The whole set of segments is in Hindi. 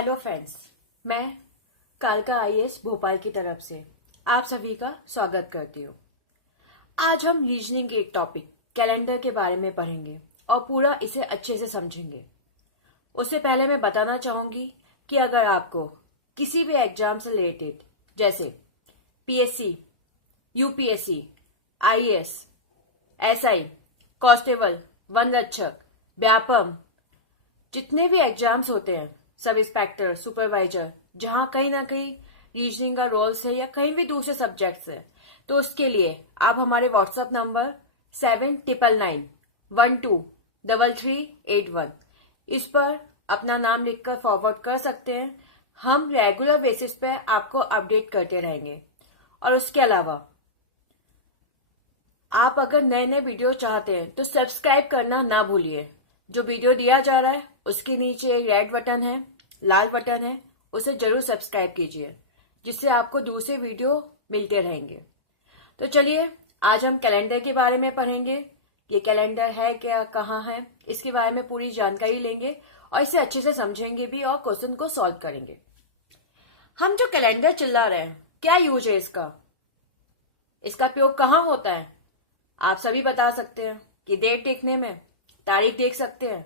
हेलो फ्रेंड्स, मैं कालका आईएएस भोपाल की तरफ से आप सभी का स्वागत करती हूँ। आज हम रीजनिंग के एक टॉपिक कैलेंडर के बारे में पढ़ेंगे और पूरा इसे अच्छे से समझेंगे। उससे पहले मैं बताना चाहूंगी कि अगर आपको किसी भी एग्जाम से रिलेटेड जैसे PSC, UPSC, IAS, SI, constable, one रक्षक, व्यापम, जितने भी एग्जाम्स होते हैं, सब इंस्पेक्टर, सुपरवाइजर, जहां कहीं ना कहीं रीजनिंग का रोल्स है या कहीं भी दूसरे सब्जेक्ट्स है, तो उसके लिए आप हमारे व्हाट्सएप नंबर 7999123381 इस पर अपना नाम लिखकर फॉरवर्ड कर सकते हैं। हम रेगुलर बेसिस पे आपको अपडेट करते रहेंगे। और उसके अलावा आप अगर नए नए वीडियो चाहते हैं तो सब्सक्राइब करना ना भूलिए। जो वीडियो दिया जा रहा है उसके नीचे रेड बटन है, लाल बटन है, उसे जरूर सब्सक्राइब कीजिए, जिससे आपको दूसरे वीडियो मिलते रहेंगे। तो चलिए आज हम कैलेंडर के बारे में पढ़ेंगे। ये कैलेंडर है क्या, कहाँ है, इसके बारे में पूरी जानकारी लेंगे और इसे अच्छे से समझेंगे भी और क्वेश्चन को सॉल्व करेंगे। हम जो कैलेंडर चिल्ला रहे हैं, क्या यूज है इसका उपयोग कहाँ होता है? आप सभी बता सकते हैं कि डेट देखने में, तारीख देख सकते हैं,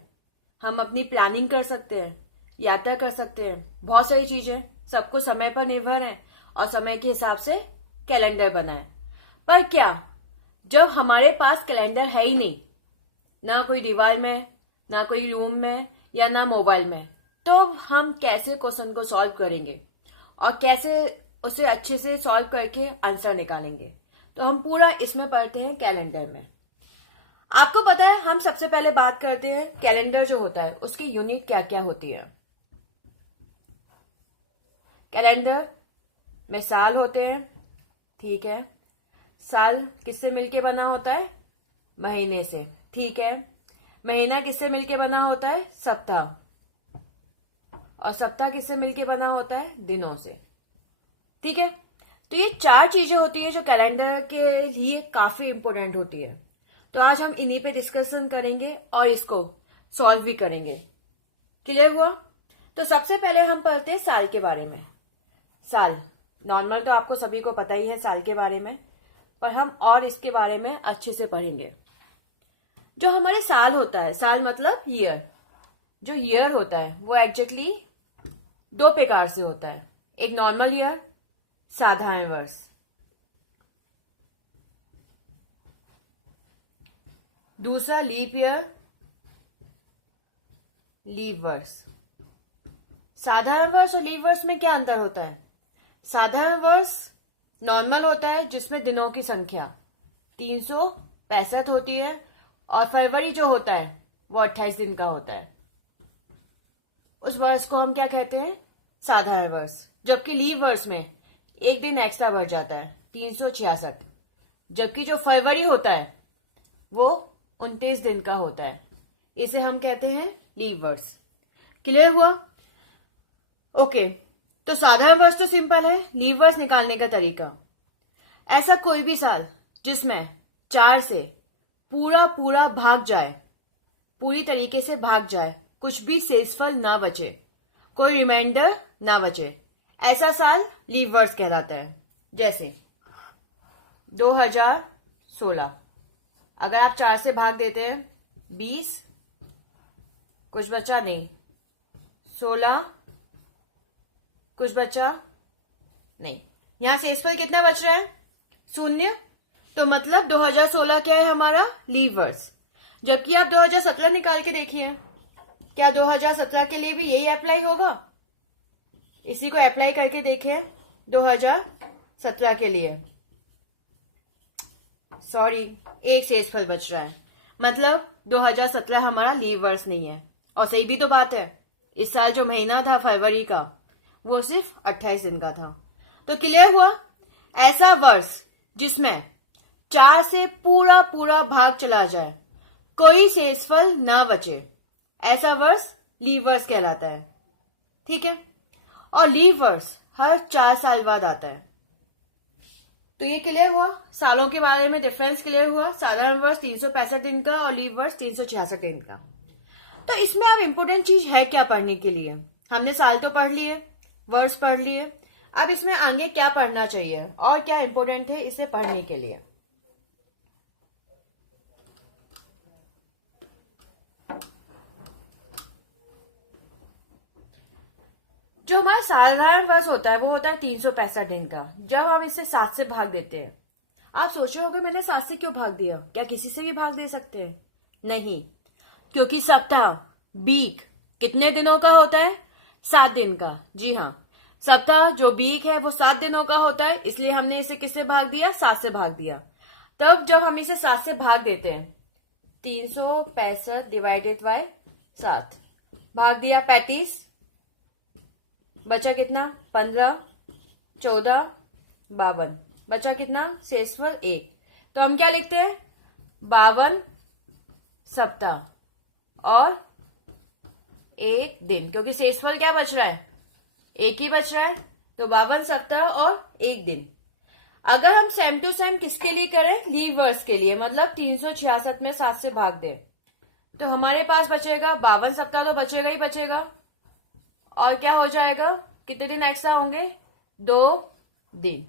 हम अपनी प्लानिंग कर सकते हैं, यात्रा कर सकते हैं, बहुत सारी चीजें सब कुछ समय पर निर्भर है और समय के हिसाब से कैलेंडर बना है। पर क्या जब हमारे पास कैलेंडर है ही नहीं, ना कोई दीवार में, ना कोई रूम में या ना मोबाइल में, तो हम कैसे क्वेश्चन को सॉल्व करेंगे और कैसे उसे अच्छे से सॉल्व करके आंसर निकालेंगे? तो हम पूरा इसमें पढ़ते हैं कैलेंडर में। आपको पता है, हम सबसे पहले बात करते हैं कैलेंडर जो होता है उसकी यूनिट क्या क्या होती है। कैलेंडर में साल होते हैं, ठीक है। साल किससे मिलके बना होता है? महीने से, ठीक है। महीना किससे मिलके बना होता है? सप्ताह। और सप्ताह किससे मिलके बना होता है? दिनों से, ठीक है। तो ये चार चीजें होती है जो कैलेंडर के लिए काफी इंपोर्टेंट होती है। तो आज हम इन्हीं पे डिस्कशन करेंगे और इसको सॉल्व भी करेंगे। क्लियर हुआ? तो सबसे पहले हम पढ़ते हैं साल के बारे में। साल नॉर्मल तो आपको सभी को पता ही है साल के बारे में, पर हम और इसके बारे में अच्छे से पढ़ेंगे। जो हमारे साल होता है, साल मतलब ईयर, जो ईयर होता है वो एग्जैक्टली दो प्रकार से होता है। एक नॉर्मल ईयर, साधारण वर्ष। दूसरा लीप ईयर, लीप वर्ष। साधारण वर्ष और लीप वर्ष में क्या अंतर होता है? साधारण वर्ष नॉर्मल होता है जिसमें दिनों की संख्या 365 होती है और फरवरी जो होता है वो 28 दिन का होता है। उस वर्ष को हम क्या कहते हैं? साधारण वर्ष। जबकि लीप वर्ष में एक दिन एक्स्ट्रा बढ़ जाता है, 366। जबकि जो फरवरी होता है वो 29 दिन का होता है। इसे हम कहते हैं लीप वर्ष। क्लियर हुआ? ओके। तो साधारण वर्ष तो सिंपल है। लीप वर्ष निकालने का तरीका, ऐसा कोई भी साल जिसमें 4 से पूरा पूरा भाग जाए, पूरी तरीके से भाग जाए, कुछ भी शेषफल ना बचे, कोई रिमाइंडर ना बचे, ऐसा साल लीप वर्ष कहलाता है। जैसे 2016, अगर आप 4 से भाग देते हैं 20, कुछ बचा नहीं, 16, कुछ बचा नहीं, यहां शेषफल कितना बच रहा है? 0। तो मतलब 2016 क्या है हमारा? लीप वर्ष। जबकि आप 2017 निकाल के देखिए, क्या 2017 के लिए भी यही अप्लाई होगा? इसी को अप्लाई करके देखिए 2017 के लिए। सॉरी, एक शेषफल बच रहा है, मतलब 2017 हमारा लीप वर्ष नहीं है। और सही भी तो बात है, इस साल जो महीना था फरवरी का वो सिर्फ 28 दिन का था। तो क्लियर हुआ? ऐसा वर्ष जिसमें 4 से पूरा पूरा भाग चला जाए, कोई शेषफल ना बचे, ऐसा वर्ष लीप वर्ष कहलाता है, ठीक है। और लीप वर्ष हर 4 साल बाद आता है। तो ये क्लियर हुआ? सालों के बारे में डिफरेंस क्लियर हुआ। साधारण वर्ष 365 दिन का और लीप वर्ष 366 दिन का। तो इसमें अब इम्पोर्टेंट चीज है क्या पढ़ने के लिए? हमने साल तो पढ़ लिए, वर्ष पढ़ लिए, अब इसमें आगे क्या पढ़ना चाहिए और क्या इंपॉर्टेंट है इसे पढ़ने के लिए। जो हमारा साधारण वर्ष होता है वो होता है 365 दिन का। जब हम इसे 7 से भाग देते हैं, आप सोच रहे होगे मैंने 7 से क्यों भाग दिया, क्या किसी से भी भाग दे सकते हैं? नहीं, क्योंकि सप्ताह, वीक कितने दिनों का होता है? 7 दिन का। जी हाँ, सप्ताह जो वीक है वो 7 दिनों का होता है, इसलिए हमने इसे किससे भाग दिया? 7 से भाग दिया। तब जब हम इसे 7 से भाग देते हैं, 365 डिवाइडेड बाय 7, भाग दिया 35, बचा कितना? 15, 14, 52, बचा कितना? शेषफल 1। तो हम क्या लिखते हैं? 52 सप्ताह और 1 दिन, क्योंकि शेषफल क्या बच रहा है? 1 ही बच रहा है। तो 52 सप्ताह और 1 दिन। अगर हम सेम टू सेम किसके लिए करें? लीव वर्ष के लिए, मतलब 366 में 7 से भाग दें, तो हमारे पास बचेगा 52 सप्ताह, तो बचेगा ही बचेगा। और क्या हो जाएगा? कितने दिन एक्स्ट्रा होंगे? 2 दिन।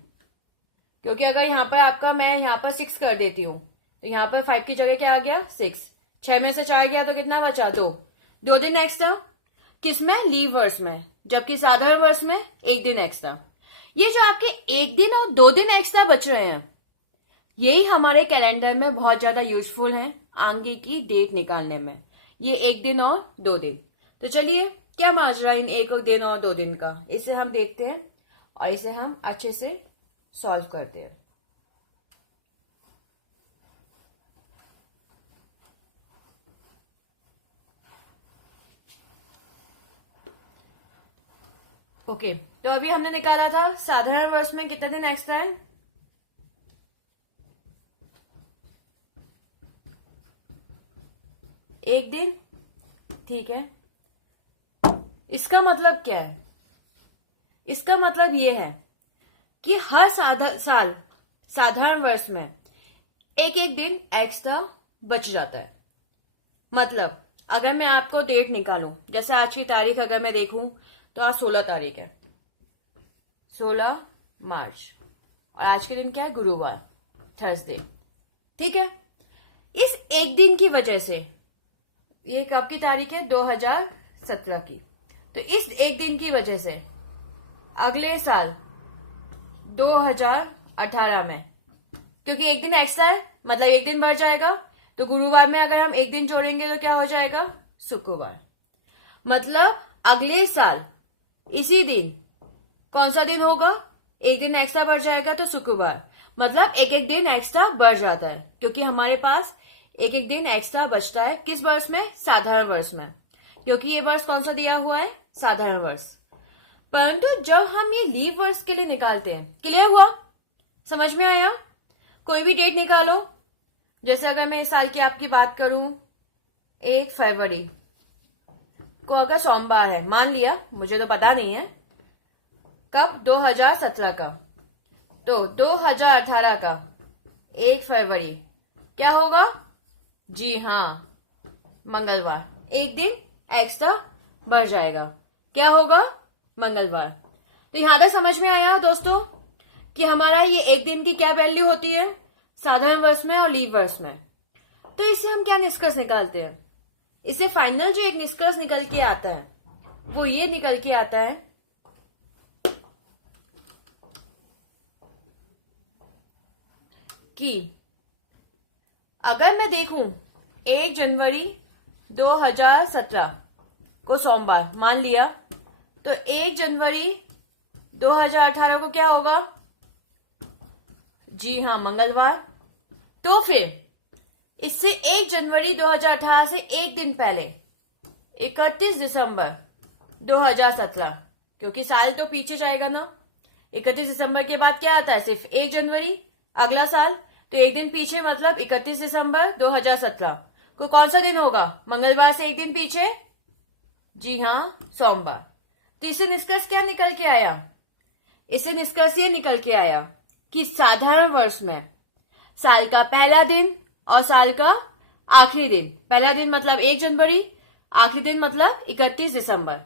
क्योंकि अगर यहाँ पर आपका मैं यहाँ पर 6 कर देती हूँ, तो यहाँ पर 5 की जगह क्या आ गया? 6। 6 में से 4 गया तो कितना बचा? 2 दिन एक्स्ट्रा। किसमें? लीव वर्ष में। जबकि साधारण वर्ष में 1 दिन एक्स्ट्रा। ये जो आपके 1 दिन और 2 दिन एक्स्ट्रा बच रहे हैं, यही हमारे कैलेंडर में बहुत ज्यादा यूजफुल है आगे की डेट निकालने में, ये 1 दिन और 2 दिन। तो चलिए, क्या माजरा इन 1 दिन और 2 दिन का, इसे हम देखते हैं और इसे हम अच्छे से सॉल्व करते हैं। ओके, तो अभी हमने निकाला था साधारण वर्ष में कितने दिन एक्स्ट्रा है? 1 दिन। ठीक है, इसका मतलब क्या है? इसका मतलब ये है कि हर साल साधारण वर्ष में 1 दिन एक्स्ट्रा बच जाता है। मतलब अगर मैं आपको डेट निकालूं, जैसे आज की तारीख अगर मैं देखूं तो आज 16 तारीख है, 16 मार्च, और आज के दिन क्या है? गुरुवार, थर्सडे। ठीक है, इस 1 दिन की वजह से, ये कब की तारीख है? 2017 की। तो इस 1 दिन की वजह से अगले साल 2018 में, क्योंकि 1 दिन एक्स्ट्रा है मतलब 1 दिन बढ़ जाएगा, तो गुरुवार में अगर हम 1 दिन जोड़ेंगे तो क्या हो जाएगा? शुक्रवार। मतलब अगले साल इसी दिन कौन सा दिन होगा? 1 दिन एक्स्ट्रा बढ़ जाएगा तो शुक्रवार। मतलब 1 दिन एक्स्ट्रा बढ़ जाता है, क्योंकि हमारे पास 1 दिन एक्स्ट्रा बचता है। किस वर्ष में? साधारण वर्ष में, क्योंकि ये वर्ष कौन सा दिया हुआ है? साधारण वर्ष। परंतु जब हम ये लीव वर्ष के लिए निकालते हैं, क्लियर हुआ? समझ में आया? कोई भी डेट निकालो, जैसे अगर मैं इस साल की आपकी बात करूं, 1 फरवरी को अगर सोमवार है, मान लिया, मुझे तो पता नहीं है कब, 2017 का, तो 2018 का 1 फरवरी क्या होगा? जी हाँ, मंगलवार। 1 दिन एक्स्ट्रा बढ़ जाएगा, क्या होगा? मंगलवार। तो यहां तक समझ में आया दोस्तों कि हमारा ये 1 दिन की क्या वैल्यू होती है साधारण वर्ष में और लीव वर्ष में। तो इससे हम क्या निष्कर्ष निकालते हैं? इससे फाइनल जो एक निष्कर्ष निकल के आता है वो ये निकल के आता है कि अगर मैं देखूं 1 जनवरी 2017 को सोमवार मान लिया, तो 1 जनवरी 2018 को क्या होगा? जी हाँ, मंगलवार। तो फिर इससे 1 जनवरी 2018 से 1 दिन पहले 31 दिसंबर 2017, क्योंकि साल तो पीछे जाएगा ना, 31 दिसंबर के बाद क्या आता है? सिर्फ 1 जनवरी अगला साल, तो 1 दिन पीछे मतलब 31 दिसंबर 2017 को कौन सा दिन होगा? मंगलवार से 1 दिन पीछे, जी हाँ, सोमवार। तो इससे निष्कर्ष क्या निकल के आया? इससे निष्कर्ष ये निकल के आया कि साधारण वर्ष में साल का पहला दिन और साल का आखिरी दिन, पहला दिन मतलब 1 जनवरी, आखिरी दिन मतलब 31 दिसंबर,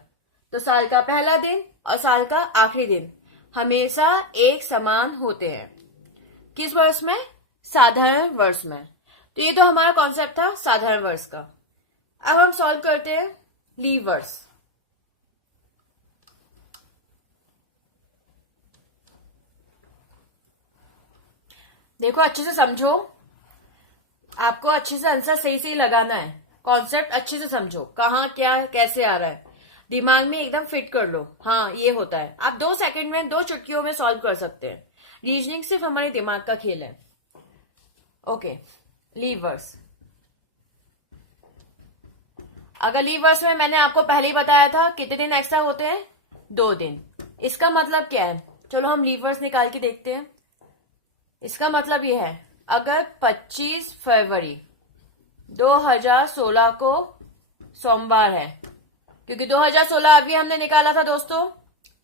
तो साल का पहला दिन और साल का आखिरी दिन हमेशा एक समान होते हैं। किस वर्ष में? साधारण वर्ष में। तो ये तो हमारा कॉन्सेप्ट था साधारण वर्ष का। अब हम सॉल्व करते हैं लीव वर्ष। देखो अच्छे से समझो, आपको अच्छे से आंसर सही सही लगाना है। कॉन्सेप्ट अच्छे से समझो, कहाँ क्या कैसे आ रहा है, दिमाग में एकदम फिट कर लो। हाँ ये होता है, आप 2 सेकंड में 2 चुटकियों में सॉल्व कर सकते हैं। रीजनिंग सिर्फ हमारे दिमाग का खेल है। ओके, लीव वर्ष। अगर लीव वर्ष में मैंने आपको पहले ही बताया था कितने दिन एक्स्ट्रा होते हैं? 2 दिन। इसका मतलब क्या है? चलो हम लीव वर्ष निकाल के देखते हैं। इसका मतलब ये है, अगर 25 फरवरी 2016 को सोमवार है, क्योंकि 2016 अभी हमने निकाला था दोस्तों,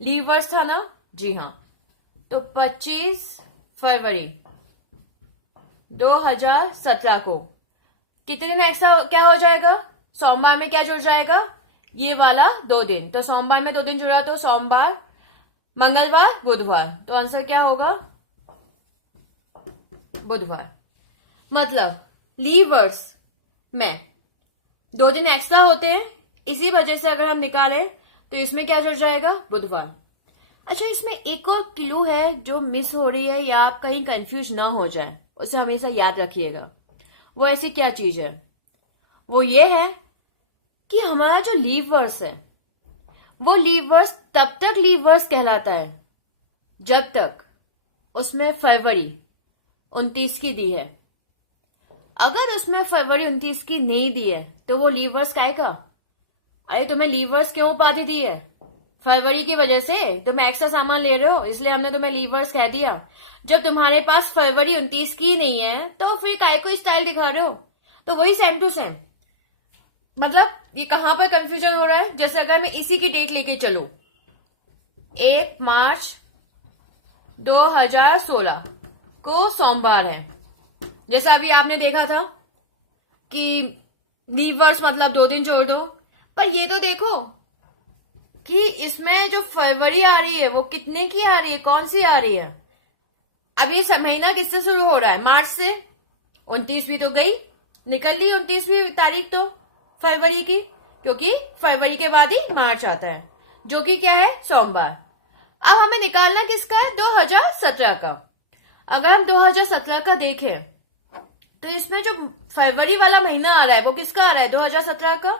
लीव वर्ष था ना? जी हाँ। तो 25 फरवरी 2017 को कितने दिन एक्स्ट्रा क्या हो जाएगा? सोमवार में क्या जुड़ जाएगा? ये वाला 2 दिन। तो सोमवार में 2 दिन जुड़ा, तो सोमवार, मंगलवार, बुधवार। तो आंसर क्या होगा? बुधवार। मतलब लीव वर्ष में 2 दिन एक्स्ट्रा होते हैं, इसी वजह से अगर हम निकालें तो इसमें क्या जुड़ जाएगा? बुधवार। अच्छा, इसमें एक और क्लू है जो मिस हो रही है, या आप कहीं कंफ्यूज ना हो जाए, उसे हमेशा याद रखिएगा। वो ऐसी क्या चीज है? वो ये है कि हमारा जो लीव वर्ष है, वो लीव वर्ष तब तक लीव वर्ष कहलाता है जब तक उसमें फरवरी 29 की दी है। अगर उसमें फरवरी 29 की नहीं दी है तो वो लीव वर्ष काहे का? अरे तुम्हें लीव वर्ष क्यों उपाधि दी है? फरवरी की वजह से तुम एक्स्ट्रा सामान ले रहे हो, इसलिए हमने तुम्हें लीव वर्ष कह दिया। जब तुम्हारे पास फरवरी 29 की नहीं है तो फिर काहे को स्टाइल दिखा रहे हो? तो वही सेम टू सेम। मतलब ये कहां पर कंफ्यूजन हो रहा है? जैसे अगर मैं इसी की डेट लेके चलूं, 1 मार्च 2016 को सोमवार है, जैसा अभी आपने देखा था कि लीव वर्ष मतलब 2 दिन जोड़ दो। पर ये तो देखो कि इसमें जो फरवरी आ रही है वो कितने की आ रही है, कौन सी आ रही है? अब ये महीना किससे शुरू हो रहा है? मार्च से। 29वीं तो गई, निकल ली 29वीं तारीख तो फरवरी की, क्योंकि फरवरी के बाद ही मार्च आता है, जो कि क्या है? सोमवार। अब हमें निकालना किसका है? 2017 का। अगर हम 2017 का देखें तो इसमें जो फरवरी वाला महीना आ रहा है वो किसका आ रहा है? 2017 का,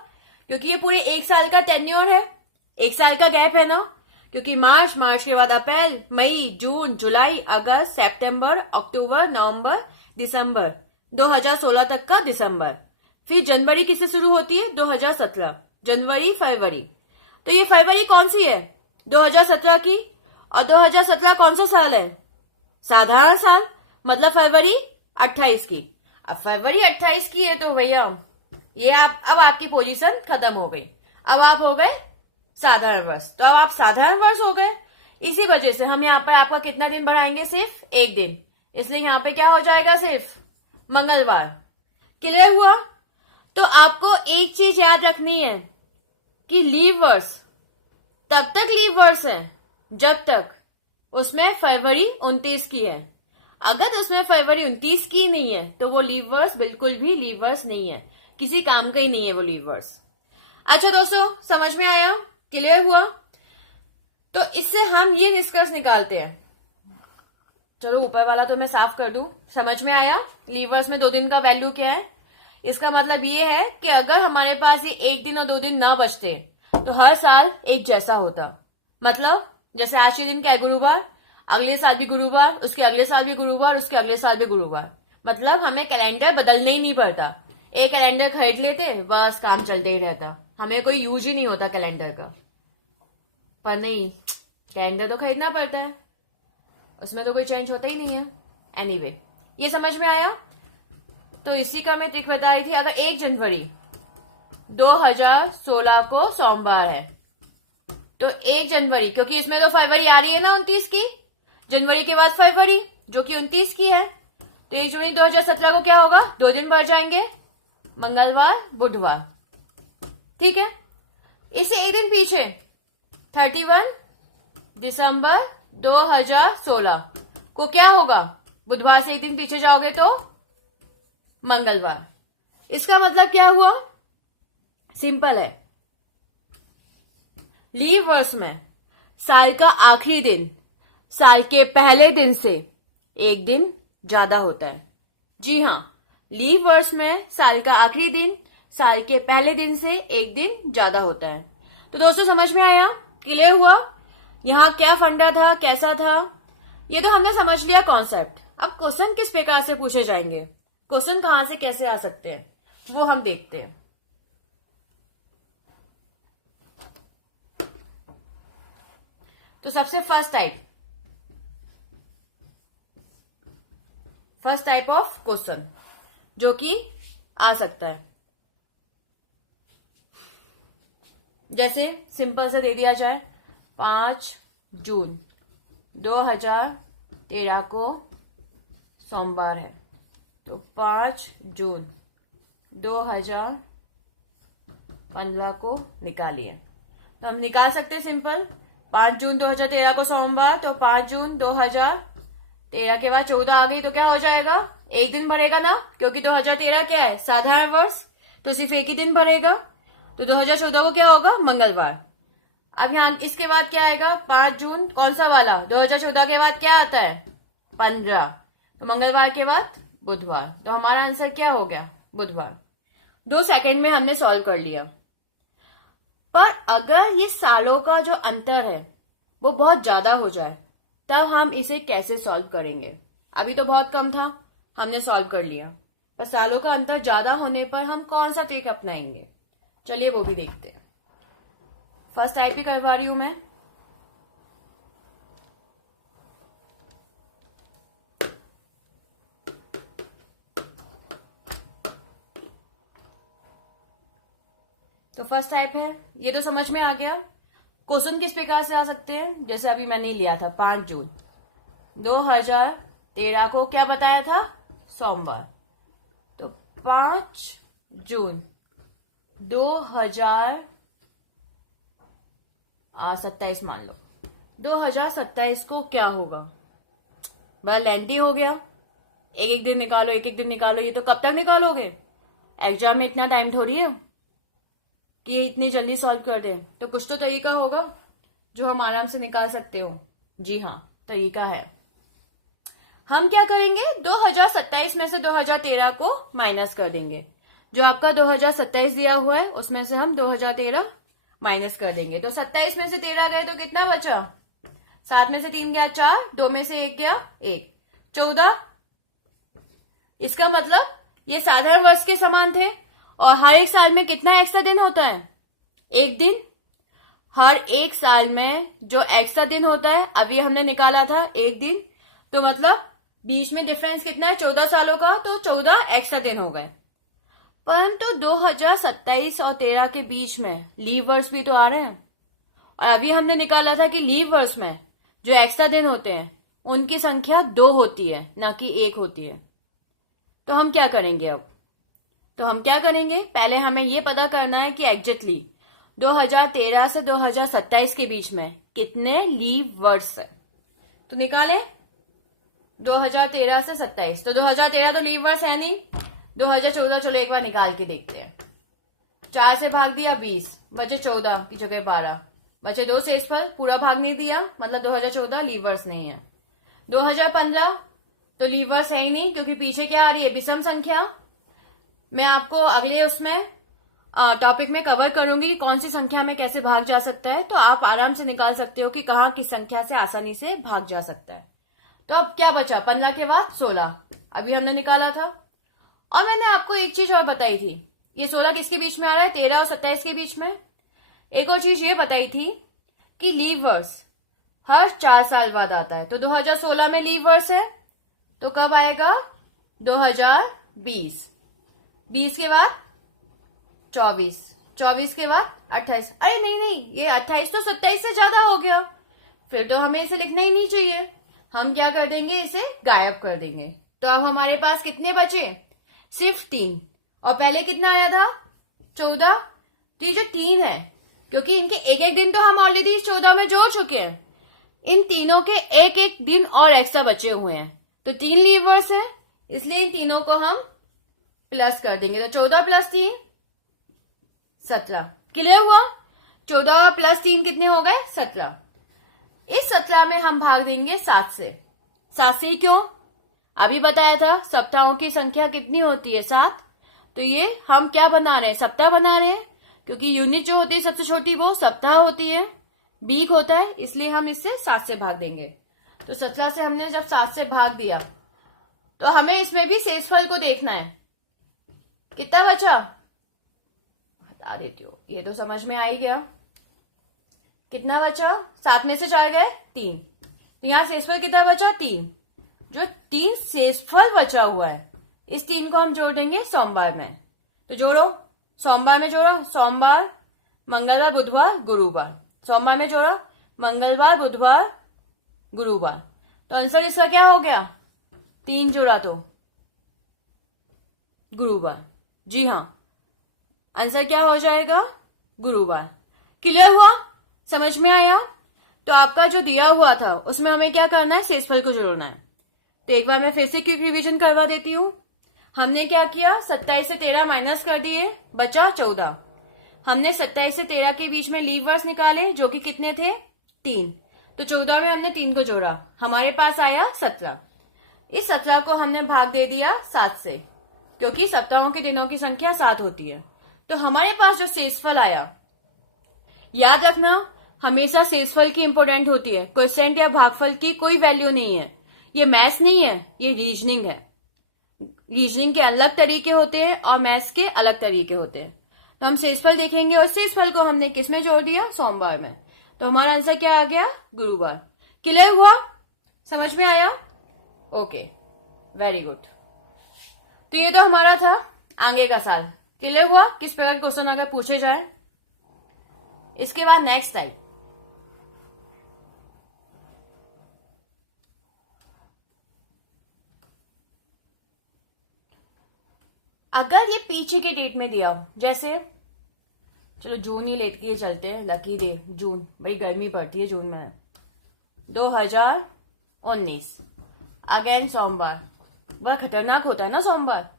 क्योंकि ये पूरे 1 साल का टेन्योर है, 1 साल का गैप है ना, क्योंकि मार्च के बाद अप्रैल, मई, जून, जुलाई, अगस्त, सितंबर, अक्टूबर, नवंबर, दिसंबर, 2016 तक का दिसंबर। फिर जनवरी किससे शुरू होती है? 2017, जनवरी, फरवरी। तो ये फरवरी कौन सी है? 2017 की। और 2017 कौन सा साल है? साधारण साल, मतलब फरवरी 28 की। अब फरवरी 28 की है तो भैया ये अब आपकी पोजीशन खत्म हो गई, अब आप हो गए साधारण वर्ष। तो अब आप साधारण वर्ष हो गए। इसी वजह से हम यहाँ पर आपका कितना दिन बढ़ाएंगे? सिर्फ 1 दिन। इसलिए यहाँ पे क्या हो जाएगा? सिर्फ मंगलवार। क्लियर हुआ? तो आपको एक चीज याद रखनी है कि लीव वर्ष तब तक लीव वर्ष है जब तक उसमें फरवरी 29 की है। अगर उसमें फरवरी 29 की नहीं है तो वो लीव वर्ष बिल्कुल भी लीव वर्ष नहीं है, किसी काम का ही नहीं है वो लीव वर्ष। अच्छा दोस्तों, समझ में आया? क्लियर हुआ? तो इससे हम ये निष्कर्ष निकालते हैं, चलो ऊपर वाला तो मैं साफ कर दूं। समझ में आया लीव वर्ष में 2 दिन का वैल्यू क्या है? इसका मतलब ये है कि अगर हमारे पास ये 1 दिन और 2 दिन ना बचते तो हर साल एक जैसा होता। मतलब जैसे आज के दिन क्या है? गुरुवार, अगले साल भी गुरुवार, उसके अगले साल भी गुरुवार, उसके अगले साल भी गुरुवार। मतलब हमें कैलेंडर बदलने ही नहीं पड़ता, एक कैलेंडर खरीद लेते, बस काम चलते ही रहता, हमें कोई यूज ही नहीं होता कैलेंडर का। पर नहीं, कैलेंडर तो खरीदना पड़ता है, उसमें तो कोई चेंज होता ही नहीं है। एनीवे, ये समझ में आया? तो इसी का मैं ट्रिक बता रही थी। अगर 1 जनवरी 2016 को सोमवार है तो 1 जनवरी, क्योंकि इसमें तो फरवरी आ रही है ना 29 की, जनवरी के बाद फरवरी जो कि 29 की है, तो 1 जनवरी 2017 को क्या होगा? 2 दिन बढ़ जाएंगे, मंगलवार, बुधवार। ठीक है, इससे 1 दिन पीछे 31 दिसंबर 2016 को क्या होगा? बुधवार से एक दिन पीछे जाओगे तो मंगलवार। इसका मतलब क्या हुआ? सिंपल है। लीव वर्ष में साल का आखिरी दिन साल के पहले दिन से एक दिन ज्यादा होता है। जी हाँ, लीव वर्ष में साल का आखिरी दिन साल के पहले दिन से एक दिन ज्यादा होता है। तो दोस्तों समझ में आया? क्लियर हुआ? यहाँ क्या फंडा था, कैसा था, ये तो हमने समझ लिया कॉन्सेप्ट। अब क्वेश्चन किस प्रकार से पूछे जाएंगे, क्वेश्चन कहां से कैसे आ सकते हैं, वो हम देखते हैं। तो सबसे फर्स्ट टाइप ऑफ क्वेश्चन जो कि आ सकता है, जैसे सिंपल से दे दिया जाए 5 जून 2013 को सोमवार है, तो 5 जून 2015 को निकालिए। तो हम निकाल सकते सिंपल 5 जून 2013 को सोमवार, तो 5 जून 2013 के बाद 14 आ गई तो क्या हो जाएगा? एक दिन भरेगा ना, क्योंकि 2013 क्या है? साधारण वर्ष, तो सिर्फ एक ही दिन भरेगा। तो 2014 को क्या होगा? मंगलवार। अब यहाँ इसके बाद क्या आएगा? 5 जून कौन सा वाला? 2014 के बाद क्या आता है? 15। तो मंगलवार के बाद बुधवार। तो हमारा आंसर क्या हो गया? बुधवार। 2 सेकंड में हमने सॉल्व कर लिया। पर अगर ये सालों का जो अंतर है वो बहुत ज्यादा हो जाए, तब हम इसे कैसे सॉल्व करेंगे? अभी तो बहुत कम था, हमने सॉल्व कर लिया, पर सालों का अंतर ज्यादा होने पर हम कौन सा ट्रिक अपनाएंगे? चलिए वो भी देखते हैं। फर्स्ट टाइप ही करवा रही हूं मैं। तो फर्स्ट टाइप है, ये तो समझ में आ गया। क्वेश्चन किस प्रकार से आ सकते हैं? जैसे अभी मैंने लिया था 5 जून 2013 को क्या बताया था? सोमवार। तो 5 जून 2027 मान लो, 2027 को क्या होगा? बड़ा लेंथी हो गया, एक एक दिन निकालो, एक एक दिन निकालो। ये तो कब तक निकालोगे? एग्जाम में इतना टाइम थोड़ी है कि ये इतनी जल्दी सॉल्व कर दें। तो कुछ तो तरीका होगा जो हम आराम से निकाल सकते हो। जी हाँ, तरीका है। हम क्या करेंगे? 2027 में से 2013 को माइनस कर देंगे। जो आपका 2027 दिया हुआ है उसमें से हम 2013 माइनस कर देंगे। तो 27 में से 13 गए तो कितना बचा? 7 में से 3 गया 4, 2 में से 1 गया 1, 14। इसका मतलब ये साधारण वर्ष के समान थे। और हर एक साल में कितना एक्स्ट्रा दिन होता है? एक दिन। हर एक साल में जो एक्स्ट्रा दिन होता है, अभी हमने निकाला था एक दिन, तो मतलब बीच में डिफरेंस कितना है? 14 सालों का, तो 14 एक्स्ट्रा दिन हो गए। परंतु 2027 और 13 के बीच में लीव वर्ष भी तो आ रहे हैं, और अभी हमने निकाला था कि लीव वर्ष में जो एक्स्ट्रा दिन होते हैं उनकी संख्या 2 होती है, ना कि 1 होती है। तो हम क्या करेंगे अब? तो हम क्या करेंगे? पहले हमें ये पता करना है कि एग्जैक्टली 2013 से 2027 के बीच में कितने लीव वर्ष है। तो निकालें 2013 से 27। तो 2013 तो लीव वर्ष है नहीं। 2014 चलो एक बार निकाल के देखते हैं। 4 से भाग दिया 20, बचे 14 की जगह 12, बचे 2 शेषफल, पूरा भाग नहीं दिया, मतलब 2014 लीव वर्ष नहीं है। 2015 तो लीव वर्ष है ही नहीं, क्योंकि पीछे क्या आ रही है? विषम संख्या। मैं आपको अगले उसमें टॉपिक में कवर करूंगी कि कौन सी संख्या में कैसे भाग जा सकता है। तो आप आराम से निकाल सकते हो कि कहाँ किस संख्या से आसानी से भाग जा सकता है। तो अब क्या बचा? 15 के बाद 16 अभी हमने निकाला था। और मैंने आपको एक चीज और बताई थी, ये 16 किसके बीच में आ रहा है? 13 और 27 के बीच में। एक और चीज ये बताई थी कि लीव वर्ष हर 4 साल बाद आता है। तो 2016 में लीव वर्ष है, तो कब आएगा? 2020। 20 के बाद 24, 24 के बाद 28। अरे नहीं, ये 28 तो 27 से ज्यादा हो गया, फिर तो हमें इसे लिखना ही नहीं चाहिए। हम क्या कर देंगे? इसे गायब कर देंगे। तो अब हमारे पास कितने बचे? सिर्फ 3। और पहले कितना आया था? 14। तो ये जो 3 है, क्योंकि इनके एक एक दिन तो हम ऑलरेडी 14 में जोड़ चुके हैं। इन तीनों के एक एक दिन और एक्स्ट्रा बचे हुए हैं, तो 3 लीवर्स है, इसलिए इन तीनों को हम प्लस कर देंगे। तो 14 प्लस 3 17। क्लियर हुआ? 14 प्लस 3 कितने हो गए? 17। इस 17 में हम भाग देंगे 7 से। 7 से क्यों? अभी बताया था सप्ताहों की संख्या कितनी होती है? 7। तो ये हम क्या बना रहे हैं? सप्ताह बना रहे हैं, क्योंकि यूनिट जो होती है सबसे छोटी वो सप्ताह होती है, वीक होता है, इसलिए हम इससे 7 से भाग देंगे। तो 17 से हमने जब 7 से भाग दिया तो हमें इसमें भी शेषफल को देखना है। कितना बचा? हटा देती हूँ, ये तो समझ में आ ही गया। कितना बचा? 7 में से 4 गए 3, तो यहाँ शेषफल कितना बचा? 3। जो 3 शेषफल बचा हुआ है, इस 3 को हम जोड़ देंगे सोमवार में। तो जोड़ो, सोमवार में जोड़ा, सोमवार, मंगलवार, बुधवार, गुरुवार। सोमवार में जोड़ा, मंगलवार, बुधवार, गुरुवार। तो आंसर इसका क्या हो गया? 3 जोड़ा तो गुरुवार। जी हाँ, आंसर क्या हो जाएगा? गुरुवार। क्लियर हुआ? समझ में आया? तो आपका जो दिया हुआ था उसमें हमें क्या करना है? शेषफल को जोड़ना है। तो एक बार मैं फिर से क्विक रिवीजन करवा देती हूँ। हमने क्या किया? 27 से 13 माइनस कर दिए, बचा 14। हमने 27 से 13 के बीच में लीवर्स निकाले, जो कि कितने थे? 3। तो 14 में हमने 3 को जोड़ा, हमारे पास आया 17। इस 17 को हमने भाग दे दिया 7 से, क्योंकि सप्ताहों के दिनों की संख्या 7 होती है। तो हमारे पास जो शेषफल आया, याद रखना हमेशा शेषफल की इंपोर्टेंट होती है, क्वोशिएंट या भागफल की कोई वैल्यू नहीं है। ये मैथ्स नहीं है, ये रीजनिंग है। रीजनिंग के अलग तरीके होते हैं और मैथ्स के अलग तरीके होते हैं। तो हम शेषफल देखेंगे, और शेषफल को हमने किस में जोड़ दिया? सोमवार में। तो हमारा आंसर क्या आ गया? गुरुवार। क्लियर हुआ? समझ में आया? Okay, very good. तो ये तो हमारा था आगे का साल। क्लियर हुआ किस प्रकार क्वेश्चन अगर पूछे जाए? इसके बाद नेक्स्ट टाइप, अगर ये पीछे के डेट में दिया हो, जैसे चलो जून ही लेट के चलते हैं, लकी डे जून, बड़ी गर्मी पड़ती है जून में। 2019 अगेन सोमवार। बड़ा खतरनाक होता है ना सोमवार,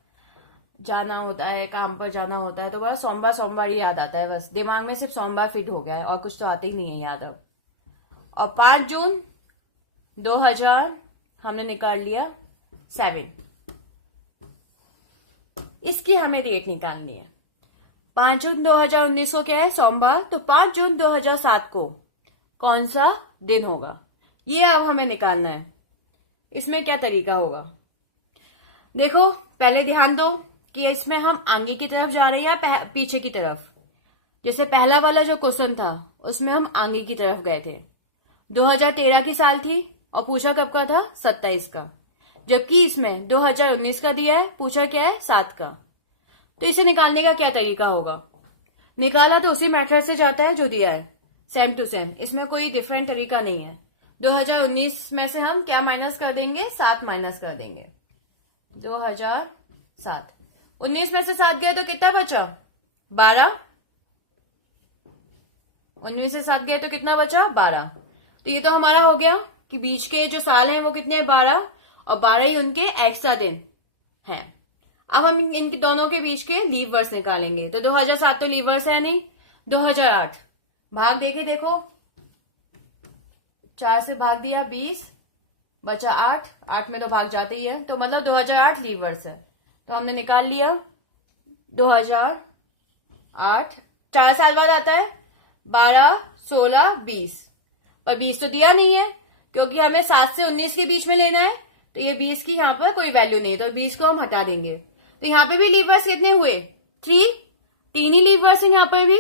जाना होता है, काम पर जाना होता है, तो बड़ा सोमवार सोमवार ही याद आता है। बस दिमाग में सिर्फ सोमवार फिट हो गया है और कुछ तो आते ही नहीं है याद अब। और 5 जून 2000 हमने निकाल लिया 7। इसकी हमें डेट निकालनी है। 5 जून 2019 को क्या है? सोमवार। तो 5 जून 2007 को कौन सा दिन होगा, ये अब हमें निकालना है। इसमें क्या तरीका होगा? देखो पहले ध्यान दो कि इसमें हम आगे की तरफ जा रहे हैं या पीछे की तरफ। जैसे पहला वाला जो क्वेश्चन था उसमें हम आगे की तरफ गए थे। 2013 की साल थी और पूछा कब का था? 27 का। जबकि इसमें 2019 का दिया है, पूछा क्या है? 7 का। तो इसे निकालने का क्या तरीका होगा? निकाला तो उसी मेथड से जाता है जो दिया है, सेम टू सेम, इसमें कोई डिफरेंट तरीका नहीं है। 2019 में से हम क्या माइनस कर देंगे? 7 माइनस कर देंगे। 2007, 19 में से 7 गए तो कितना बचा? 12। 19 से 7 गए तो कितना बचा? 12। तो ये तो हमारा हो गया कि बीच के जो साल हैं वो कितने? 12, और 12 ही उनके एक्स्ट्रा दिन हैं। अब हम इन दोनों के बीच के लीव वर्ष निकालेंगे। तो 2007 तो लीव वर्ष है नहीं। 2008 भाग देखे, देखो 4 से भाग दिया 20, बचा 8। 8 में तो भाग जाते ही है, तो मतलब 2008 लीव वर्ष है। तो हमने निकाल लिया 2008। 4 साल बाद आता है 12, 16, 20, पर 20 तो दिया नहीं है क्योंकि हमें 7 से 19 के बीच में लेना है। तो ये 20 की यहाँ पर कोई वैल्यू नहीं है, तो 20 को हम हटा देंगे। तो यहाँ पे भी लीव वर्ष कितने हुए? 3 ही लीव वर्ष है यहाँ पर भी,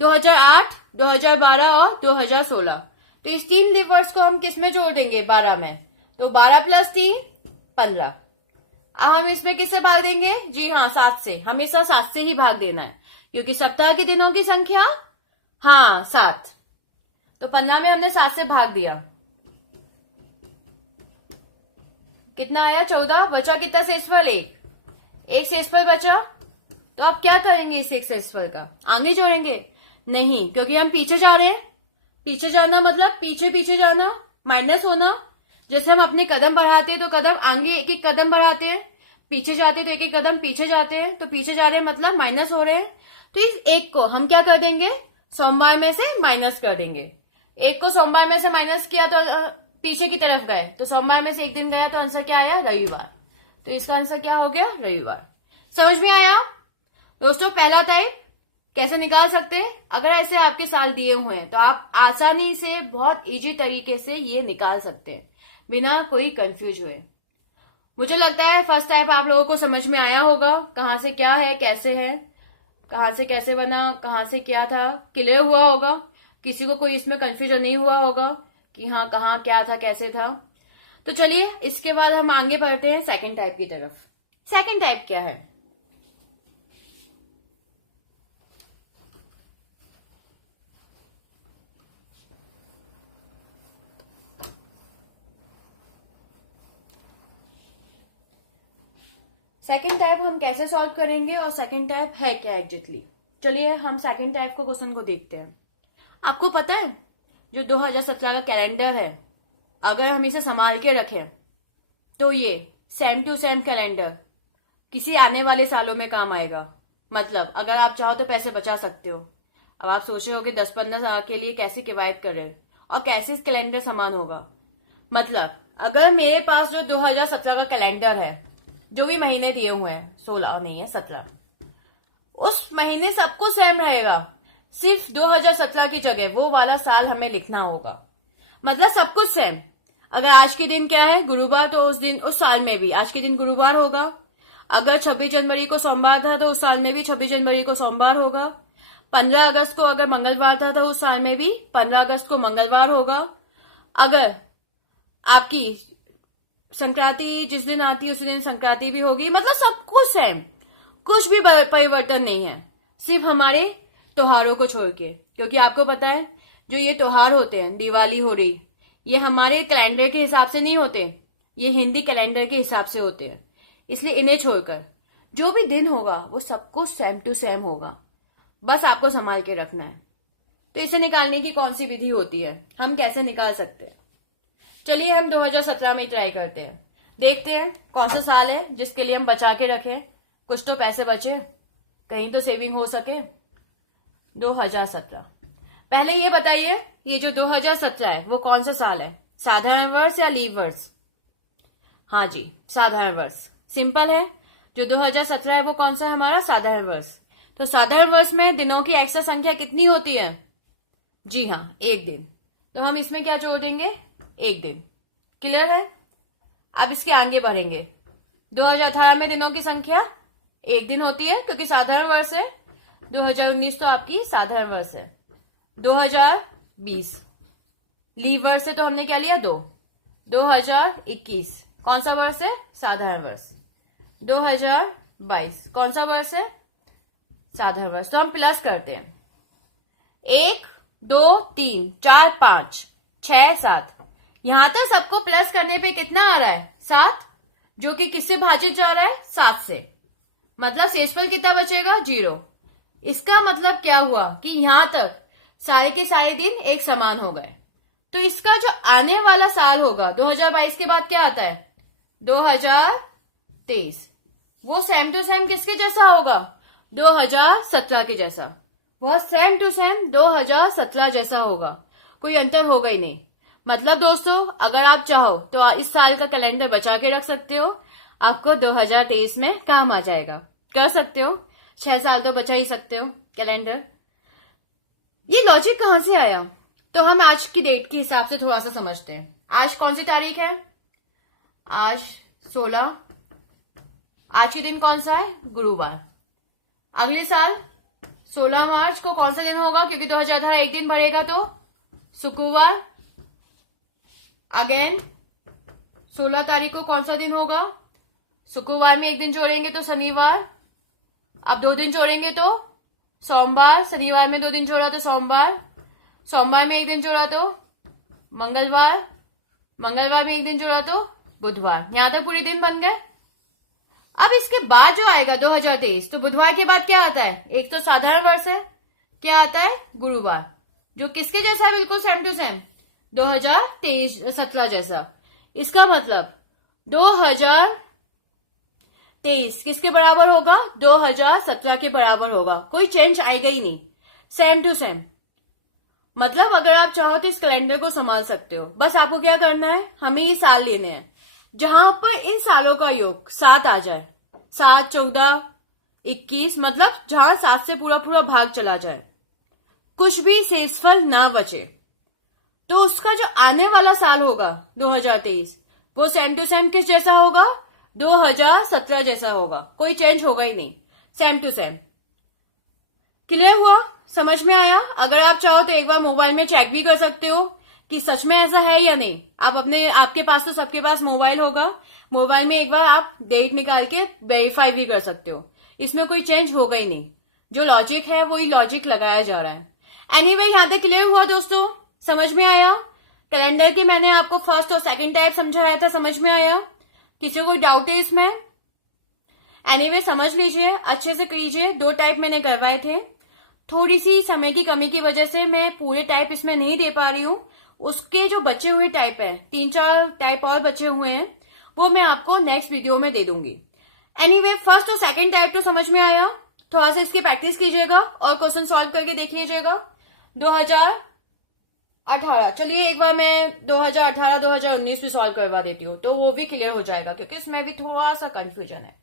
2008, 2012 और 2016। तो इस 3 लीव वर्ष को हम किस में जोड़ देंगे? 12 में। तो 12 प्लस 3 15। अब हम इसमें किससे भाग देंगे? जी हाँ, 7 से। हमेशा 7 से ही भाग देना है क्योंकि सप्ताह के दिनों की संख्या 7। तो 15 में हमने 7 से भाग दिया, कितना आया? 14। बचा कितना शेषफल? एक शेषफल बचा। तो अब क्या करेंगे? इस एक शेषफल का आगे जोड़ेंगे। नहीं, क्योंकि हम पीछे जा रहे हैं। पीछे जाना मतलब पीछे पीछे जाना, माइनस होना। जैसे हम अपने कदम बढ़ाते हैं तो कदम आगे एक एक कदम बढ़ाते हैं, पीछे जाते हैं तो एक एक कदम पीछे जाते हैं, तो पीछे जा रहे हैं मतलब माइनस हो रहे हैं। तो इस एक को हम क्या कर देंगे, सोमवार में से माइनस कर देंगे। एक को सोमवार में से माइनस किया तो पीछे की तरफ गए, तो सोमवार में से एक दिन गया तो आंसर क्या आया, रविवार। तो इसका आंसर क्या हो गया, रविवार। समझ में आया दोस्तों? पहला टाइप कैसे निकाल सकते हैं? अगर ऐसे आपके साल दिए हुए हैं तो आप आसानी से बहुत इजी तरीके से ये निकाल सकते हैं बिना कोई कंफ्यूज हुए। मुझे लगता है फर्स्ट टाइप आप लोगों को समझ में आया होगा, कहां से क्या है, कैसे है, कहां से कैसे बना, कहां से क्या था, क्लियर हुआ होगा। किसी को कोई इसमें कंफ्यूजन नहीं हुआ होगा कि हाँ कहाँ क्या था, कैसे था। तो चलिए इसके बाद हम आगे बढ़ते हैं सेकंड टाइप की तरफ। सेकंड टाइप क्या है? सेकंड टाइप हम कैसे सॉल्व करेंगे और सेकंड टाइप है क्या एग्जैक्टली? चलिए हम सेकंड टाइप को क्वेश्चन को देखते हैं। आपको पता है जो 2017 का कैलेंडर है, अगर हम इसे संभाल के रखें तो ये सेम टू सेम कैलेंडर किसी आने वाले सालों में काम आएगा। मतलब अगर आप चाहो तो पैसे बचा सकते हो। अब आप सोच रहे हो कि 10-15 साल के लिए कैसे किवायत करें और कैसे इस कैलेंडर समान होगा। मतलब अगर मेरे पास जो 2017 का कैलेंडर है, जो भी महीने दिए हुए हैं, 16 नहीं है 17, उस महीने सबको सेम रहेगा। सिर्फ 2017 की जगह वो वाला साल हमें लिखना होगा। मतलब सब कुछ सेम। अगर आज के दिन क्या है, गुरुवार, तो उस दिन उस साल में भी आज के दिन गुरुवार होगा। अगर 26 जनवरी को सोमवार था तो उस साल में भी 26 जनवरी को सोमवार होगा। 15 अगस्त को अगर मंगलवार था तो उस साल में भी 15 अगस्त को मंगलवार होगा। अगर आपकी संक्रांति जिस दिन आती है उसी दिन संक्रांति भी होगी। मतलब सब कुछ सेम, कुछ भी परिवर्तन नहीं है, सिर्फ हमारे त्योहारों को छोड़ के। क्योंकि आपको पता है जो ये त्योहार होते हैं, दिवाली हो रही, ये हमारे कैलेंडर के हिसाब से नहीं होते, ये हिंदी कैलेंडर के हिसाब से होते हैं। इसलिए इन्हें छोड़कर जो भी दिन होगा वो सब कुछ सेम टू सेम होगा। बस आपको संभाल के रखना है। तो इसे निकालने की कौन सी विधि होती है, हम कैसे निकाल सकते हैं? चलिए हम 2017 में ट्राई करते हैं, देखते हैं कौन सा साल है जिसके लिए हम बचा के रखें, कुछ तो पैसे बचे, कहीं तो सेविंग हो सके। 2017। पहले ये बताइए, ये जो 2017 है वो कौन सा साल है, साधारण वर्ष या लीव वर्ष? हाँ जी, साधारण वर्ष। सिंपल है, जो 2017 है वो कौन सा है, हमारा साधारण वर्ष। तो साधारण वर्ष में दिनों की एक्स्ट्रा संख्या कितनी होती है? जी हाँ, एक दिन। तो हम इसमें क्या जोड़ देंगे, एक दिन। क्लियर है? अब इसके आगे बढ़ेंगे। 2018 में दिनों की संख्या एक दिन होती है क्योंकि साधारण वर्ष है। 2019 तो आपकी साधारण वर्ष है। 2020 लीव वर्ष है तो हमने क्या लिया, 2। 2021 कौन सा वर्ष है, साधारण वर्ष। 2022 कौन सा वर्ष है, साधारण वर्ष। तो हम प्लस करते हैं, 1 2 3 4 5 6 7। यहां तक सबको प्लस करने पे कितना आ रहा है, 7, जो कि किससे भाजित जा रहा है, 7 से। मतलब शेषफल कितना बचेगा, 0। इसका मतलब क्या हुआ कि यहां तक सारे के सारे दिन एक समान हो गए। तो इसका जो आने वाला साल होगा 2022 के बाद क्या आता है, 2023, वो सेम टू सेम किसके जैसा होगा, 2017 के जैसा। वह सेम टू सेम 2017 जैसा होगा, कोई अंतर होगा ही नहीं। मतलब दोस्तों अगर आप चाहो तो इस साल का कैलेंडर बचा के रख सकते हो, आपको 2023 में काम आ जाएगा। कर सकते हो, 6 साल तो बचा ही सकते हो कैलेंडर। ये लॉजिक कहां से आया? तो हम आज की डेट के हिसाब से थोड़ा सा समझते हैं। आज कौन सी तारीख है, आज 16। आज के दिन कौन सा है, गुरुवार। अगले साल 16 मार्च को कौन सा दिन होगा, क्योंकि 2018 एक दिन बढ़ेगा तो शुक्रवार। अगेन 16 तारीख को कौन सा दिन होगा, शुक्रवार में एक दिन जोड़ेंगे तो शनिवार। अब 2 दिन जोड़ेंगे तो सोमवार, शनिवार में 2 दिन जोड़ा तो सोमवार, सोमवार में एक दिन जोड़ा तो मंगलवार, मंगलवार में एक दिन जोड़ा तो बुधवार। यहां तक पूरे दिन बन गए। अब इसके बाद जो आएगा 2023, तो बुधवार के बाद क्या आता है, एक तो साधारण वर्ष है, क्या आता है? गुरुवार, जो किसके जैसा है? बिल्कुल सेम टू सेम 2017 जैसा। इसका मतलब 2023 किसके बराबर होगा? 2017 के बराबर होगा। कोई चेंज आएगा ही नहीं, सेम टू सेम। मतलब अगर आप चाहो तो इस कैलेंडर को संभाल सकते हो। बस आपको क्या करना है, हमें ये साल लेने हैं जहां पर इन सालों का योग 7 आ जाए, 7, 14, 21, मतलब जहां 7 से पूरा पूरा भाग चला जाए, कुछ भी शेषफल ना बचे, तो उसका जो आने वाला साल होगा 2023, वो सेम टू सेम किस जैसा होगा? 2017 जैसा होगा। कोई चेंज होगा ही नहीं, सेम टू सेम। क्लियर हुआ? समझ में आया? अगर आप चाहो तो एक बार मोबाइल में चेक भी कर सकते हो कि सच में ऐसा है या नहीं। आप आपके पास तो सबके पास मोबाइल होगा, मोबाइल में एक बार आप डेट निकाल के वेरीफाई भी कर सकते हो। इसमें कोई चेंज होगा ही नहीं, जो लॉजिक है वही लॉजिक लगाया जा रहा है। एनीवे, यहां तक क्लियर हुआ दोस्तों? समझ में आया? कैलेंडर की मैंने आपको फर्स्ट और सेकंड टाइप समझाया था, समझ में आया? किसी को डाउट है इसमें? एनीवे, समझ लीजिए, अच्छे से कीजिए। 2 टाइप मैंने करवाए थे। थोड़ी सी समय की कमी की वजह से मैं पूरे टाइप इसमें नहीं दे पा रही हूँ। उसके जो बचे हुए टाइप है, 3-4 टाइप और बचे हुए हैं, वो मैं आपको नेक्स्ट वीडियो में दे दूंगी। एनीवे, फर्स्ट और सेकंड टाइप तो समझ में आया। थोड़ा सा इसकी प्रैक्टिस कीजिएगा और क्वेश्चन सॉल्व करके देखिएगा। 2018, चलिए एक बार मैं 2018, 2019 भी सॉल्व करवा देती हूँ, तो वो भी क्लियर हो जाएगा, क्योंकि इसमें भी थोड़ा सा कंफ्यूजन है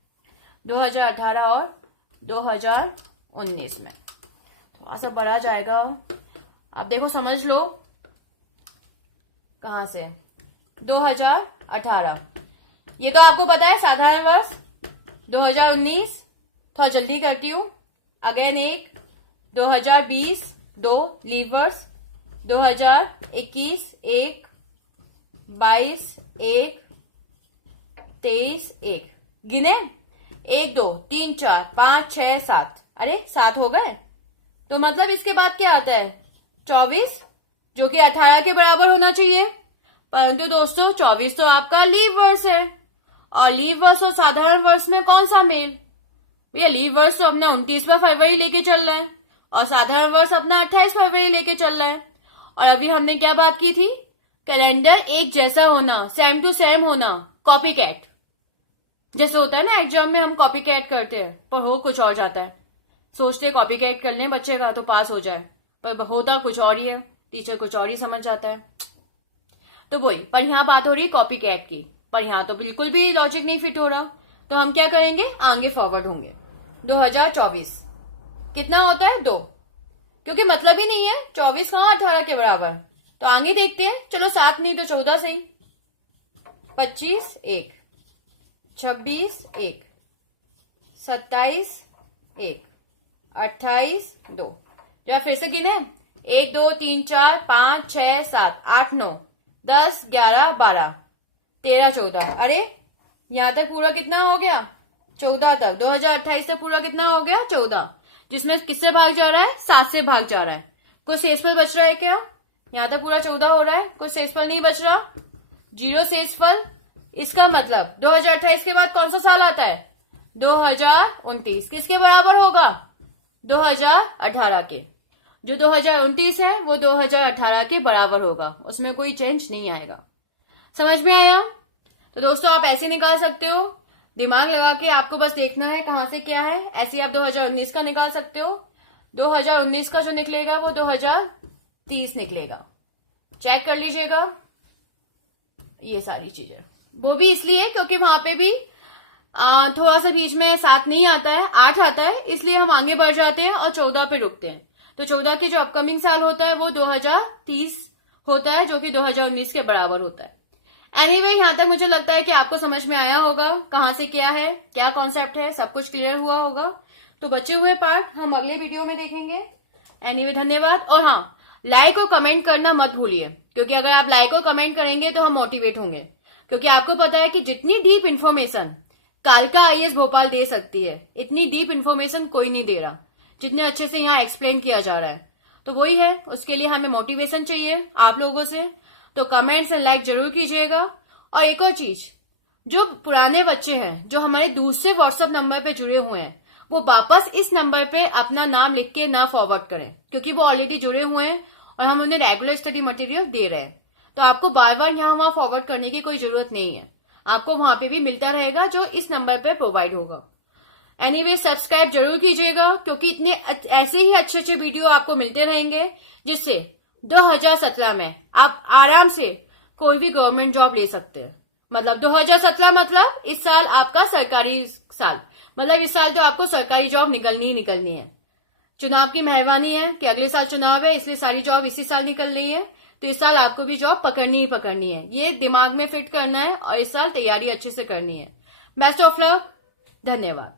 2018 और 2019 में। थोड़ा सा बड़ा जाएगा, आप देखो, समझ लो कहां से। 2018, ये तो आपको पता है साधारण वर्ष। 2019 थोड़ा जल्दी करती हूं, अगेन 1, 2020 2 लीव वर्ष, 2021 1, 22 1, 23 1, गिने 1 2 3 4 5 6 7, अरे 7 हो गए। तो मतलब इसके बाद क्या आता है? 24, जो कि 18 के बराबर होना चाहिए। परंतु दोस्तों 24 तो आपका लीव वर्ष है, और लीव वर्ष और साधारण वर्ष में कौन सा मेल? भैया लीव वर्ष तो अपना 29 फरवरी लेके चल रहा है, और साधारण वर्ष अपना 28 फरवरी लेके चल रहा है। और अभी हमने क्या बात की थी? कैलेंडर एक जैसा होना, सेम टू सेम होना, कॉपी कैट। जैसे होता है ना एग्जाम में हम कॉपी कैट करते हैं, पर हो कुछ और जाता है। सोचते कॉपी कैट कर लें बच्चे का तो पास हो जाए, पर होता कुछ और ही है, टीचर कुछ और ही समझ जाता है। तो वही, पर यहाँ बात हो रही है कॉपी कैट की, पर यहाँ तो बिल्कुल भी लॉजिक नहीं फिट हो रहा। तो हम क्या करेंगे? आगे फॉरवर्ड होंगे। 2024 कितना होता है? 2, क्योंकि मतलब ही नहीं है 24 कहाँ 18 के बराबर। तो आगे देखते हैं, चलो 7 नहीं तो 14 सही। 25 1, 26 1, 27 1, 28 2, जो फिर से गिने 1 2 3 4 5 6 7 8 9 10 11 12 13 14, अरे यहां तक पूरा कितना हो गया? 14 तक। 2028 तक पूरा कितना हो गया? 14, जिसमें किससे भाग जा रहा है? 7 से भाग जा रहा है। कोई शेषफल बच रहा है क्या? यहां तक पूरा 14 हो रहा है, कोई शेषफल नहीं बच रहा, 0 शेषफल। इसका मतलब 2028 के बाद कौन सा साल आता है? 2029। किसके बराबर होगा? 2018 के। जो 2029 है वो 2018 के बराबर होगा, उसमें कोई चेंज नहीं आएगा। समझ में आया? तो दोस्तों आप ऐसे निकाल सकते हो, दिमाग लगा के आपको बस देखना है कहां से क्या है। ऐसे आप 2019 का निकाल सकते हो। 2019 का जो निकलेगा वो 2030 निकलेगा, चेक कर लीजिएगा। ये सारी चीजें वो भी इसलिए क्योंकि वहां पे भी थोड़ा सा बीच में 7 नहीं आता है, 8 आता है, इसलिए हम आगे बढ़ जाते हैं और 14 पे रुकते हैं। तो 14 के जो अपकमिंग साल होता है वो 2030 होता है, जो कि 2019 के बराबर होता है। एनीवे, यहां तक मुझे लगता है कि आपको समझ में आया होगा कहां से क्या है, क्या कॉन्सेप्ट है, सब कुछ क्लियर हुआ होगा। तो बचे हुए पार्ट हम अगले वीडियो में देखेंगे। एनीवे, धन्यवाद। और हाँ, लाइक और कमेंट करना मत भूलिए, क्योंकि अगर आप लाइक और कमेंट करेंगे तो हम मोटिवेट होंगे। क्योंकि आपको पता है कि जितनी डीप इन्फॉर्मेशन कालका आईएएस भोपाल दे सकती है, इतनी डीप इन्फॉर्मेशन कोई नहीं दे रहा, जितने अच्छे से यहाँ एक्सप्लेन किया जा रहा है। तो वही है, उसके लिए हमें मोटिवेशन चाहिए आप लोगों से। तो कमेंट्स एंड लाइक जरूर कीजिएगा। और एक और चीज, जो पुराने बच्चे हैं जो हमारे दूसरे व्हाट्सएप नंबर पे जुड़े हुए हैं, वो वापस इस नंबर पे अपना नाम लिख के ना फॉरवर्ड करें, क्योंकि वो ऑलरेडी जुड़े हुए हैं और हम उन्हें रेगुलर स्टडी मटेरियल दे रहे हैं। तो आपको बार बार यहाँ वहां फॉरवर्ड करने की कोई जरूरत नहीं है, आपको वहां पे भी मिलता रहेगा जो इस नंबर पे प्रोवाइड होगा। एनीवे, सब्सक्राइब जरूर कीजिएगा, क्योंकि इतने ऐसे ही अच्छे अच्छे वीडियो आपको मिलते रहेंगे जिससे 2017 में आप आराम से कोई भी गवर्नमेंट जॉब ले सकते हैं। मतलब 2017 मतलब इस साल आपका सरकारी साल, मतलब इस साल तो आपको सरकारी जॉब निकलनी ही निकलनी है। चुनाव की मेहरबानी है कि अगले साल चुनाव है, इसलिए सारी जॉब इसी साल निकल रही है। तो इस साल आपको भी जॉब पकड़नी ही पकड़नी है, ये दिमाग में फिट करना है और इस साल तैयारी अच्छे से करनी है। बेस्ट ऑफ लक, धन्यवाद।